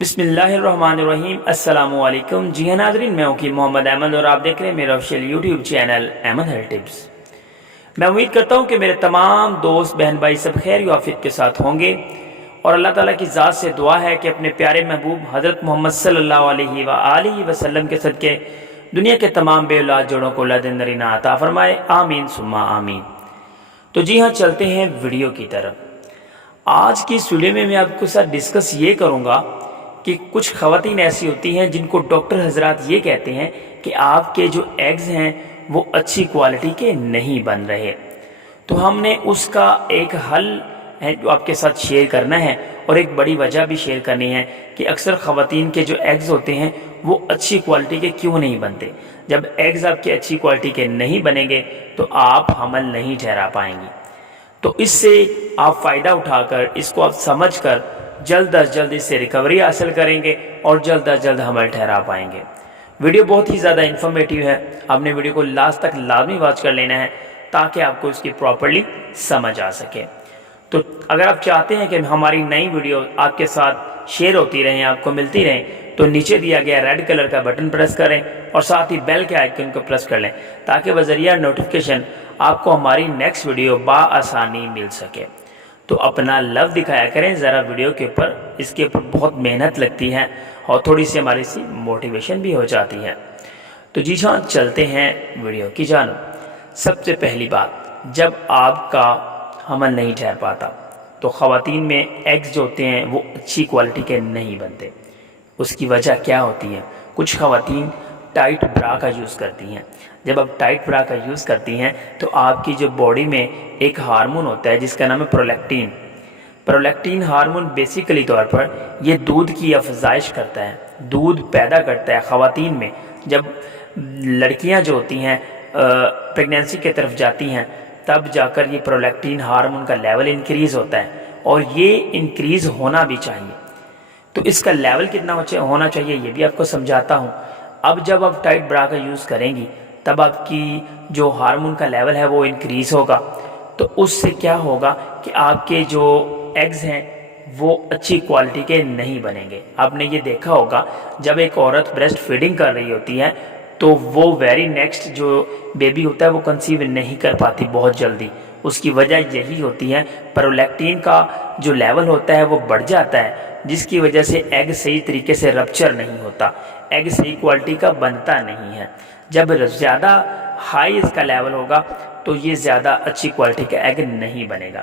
بسم اللہ الرحمن الرحیم۔ السلام علیکم۔ جی ہاں ناظرین، میں ہوں محمد احمد اور آپ دیکھ رہے ہیں میرا official YouTube channel Ahmed health tips. میں امید کرتا ہوں کہ میرے تمام دوست بہن بھائی سب خیر و عافیت کے ساتھ ہوں گے، اور اللہ تعالیٰ کی ذات سے دعا ہے کہ اپنے پیارے محبوب حضرت محمد صلی اللہ علیہ وآلہ وسلم کے صدقے دنیا کے تمام بے اولاد جوڑوں کو اولاد نرینہ عطا فرمائے، آمین ثم آمین۔ تو جی ہاں، چلتے ہیں ویڈیو کی طرف۔ آج کی اس ویڈیو میں آپ کو ساتھ ڈسکس یہ کروں گا کہ کچھ خواتین ایسی ہوتی ہیں جن کو ڈاکٹر حضرات یہ کہتے ہیں کہ آپ کے جو ایگز ہیں وہ اچھی کوالٹی کے نہیں بن رہے، تو ہم نے اس کا ایک حل ہے جو آپ کے ساتھ شیئر کرنا ہے، اور ایک بڑی وجہ بھی شیئر کرنی ہے کہ اکثر خواتین کے جو ایگز ہوتے ہیں وہ اچھی کوالٹی کے کیوں نہیں بنتے۔ جب ایگز آپ کے اچھی کوالٹی کے نہیں بنیں گے تو آپ حمل نہیں ٹھہرا پائیں گی۔ تو اس سے آپ فائدہ اٹھا کر، اس کو آپ سمجھ کر جلد از جلد اس سے ریکوری حاصل کریں گے اور جلد از جلد حمل ٹھہرا پائیں گے۔ ویڈیو بہت ہی زیادہ انفارمیٹیو ہے، آپ نے ویڈیو کو لاسٹ تک لازمی واچ کر لینا ہے تاکہ آپ کو اس کی پراپرلی سمجھ آ سکے۔ تو اگر آپ چاہتے ہیں کہ ہماری نئی ویڈیو آپ کے ساتھ شیئر ہوتی رہیں، آپ کو ملتی رہیں، تو نیچے دیا گیا ریڈ کلر کا بٹن پریس کریں اور ساتھ ہی بیل کے آئیکن کو پریس کر لیں تاکہ بذریعہ نوٹیفیکیشن آپ کو ہماری نیکسٹ ویڈیو بآسانی مل سکے۔ تو اپنا لو دکھایا کریں ذرا ویڈیو کے اوپر، اس کے اوپر بہت محنت لگتی ہے اور تھوڑی سی ہماری سی موٹیویشن بھی ہو جاتی ہے۔ تو جی ہاں، چلتے ہیں ویڈیو کی جانب۔ سب سے پہلی بات، جب آپ کا حمل نہیں ٹھہر پاتا تو خواتین میں ایگز جو ہوتے ہیں وہ اچھی کوالٹی کے نہیں بنتے۔ اس کی وجہ کیا ہوتی ہے؟ کچھ خواتین ٹائٹ برا کا یوز کرتی ہیں۔ جب آپ ٹائٹ برا کا یوز کرتی ہیں تو آپ کی جو باڈی میں ایک ہارمون ہوتا ہے جس کا نام ہے پرولیکٹین۔ پرولیکٹین ہارمون بیسیکلی طور پر یہ دودھ کی افزائش کرتا ہے، دودھ پیدا کرتا ہے خواتین میں۔ جب لڑکیاں جو ہوتی ہیں پریگنینسی کی طرف جاتی ہیں تب جا کر یہ پرولیکٹین ہارمون کا لیول انکریز ہوتا ہے، اور یہ انکریز ہونا بھی چاہیے۔ تو اس کا لیول کتنا ہونا چاہیے یہ بھی آپ کو سمجھاتا ہوں۔ اب جب آپ ٹائٹ برا کا یوز کریں گی تب آپ کی جو ہارمون کا لیول ہے وہ انکریز ہوگا، تو اس سے کیا ہوگا کہ آپ کے جو ایگز ہیں وہ اچھی کوالٹی کے نہیں بنیں گے۔ آپ نے یہ دیکھا ہوگا جب ایک عورت بریسٹ فیڈنگ کر رہی ہوتی ہے تو وہ ویری نیکسٹ جو بیبی ہوتا ہے وہ کنسیو نہیں کر پاتی بہت جلدی۔ اس کی وجہ یہی ہوتی ہے، پرولیکٹین کا جو لیول ہوتا ہے وہ بڑھ جاتا ہے، جس کی وجہ سے ایگ صحیح طریقے سے رپچر نہیں ہوتا، ایگ صحیح کوالٹی کا بنتا نہیں ہے۔ جب زیادہ ہائی اس کا لیول ہوگا تو یہ زیادہ اچھی کوالٹی کا ایگ نہیں بنے گا۔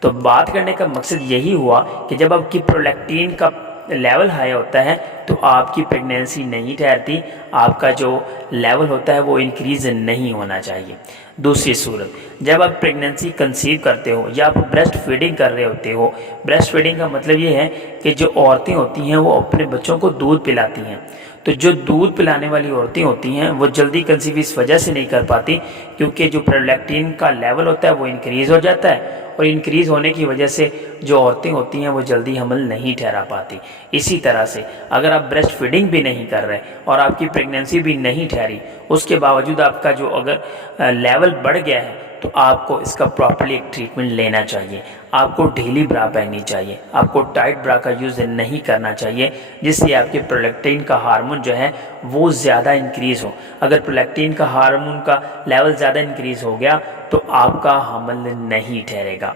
تو بات کرنے کا مقصد یہی ہوا کہ جب آپ کی پرولیکٹین کا لیول ہائی ہوتا ہے تو آپ کی پریگنینسی نہیں ٹھہرتی، آپ کا جو لیول ہوتا ہے وہ انکریز نہیں ہونا چاہیے۔ دوسری صورت، جب آپ پریگنینسی کنسیو کرتے ہو یا آپ بریسٹ فیڈنگ کر رہے ہوتے ہو، بریسٹ فیڈنگ کا مطلب یہ ہے کہ جو عورتیں ہوتی ہیں وہ اپنے بچوں کو دودھ پلاتی ہیں، تو جو دودھ پلانے والی عورتیں ہوتی ہیں وہ جلدی کنسیو اس وجہ سے نہیں کر پاتی کیونکہ جو پرولیکٹین کا لیول ہوتا ہے وہ انکریز ہو جاتا ہے، اور انکریز ہونے کی وجہ سے جو عورتیں ہوتی ہیں وہ جلدی حمل نہیں ٹھہرا پاتی۔ اسی طرح سے اگر آپ بریسٹ فیڈنگ بھی نہیں کر رہے اور آپ کی پریگنینسی بھی نہیں ٹھہری، اس کے باوجود آپ کا جو اگر لیول بڑھ گیا ہے تو آپ کو اس کا پراپرلی ایک ٹریٹمنٹ لینا چاہیے۔ آپ کو ڈھیلی برا پہننی چاہیے، آپ کو ٹائٹ برا کا یوز نہیں کرنا چاہیے جس سے آپ کے پرولیکٹین کا ہارمون جو ہے وہ زیادہ انکریز ہو۔ اگر پرولیکٹین کا ہارمون کا لیول زیادہ انکریز ہو گیا تو آپ کا حمل نہیں ٹھہرے گا۔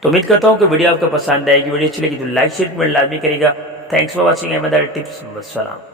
تو امید کرتا ہوں کہ ویڈیو آپ کو پسند آئے گی۔ ویڈیو اچھی لگی تو لائک شیئر کمنٹ لازمی کرے گا۔ Thanks for watching Ahmad health tips. والسلام۔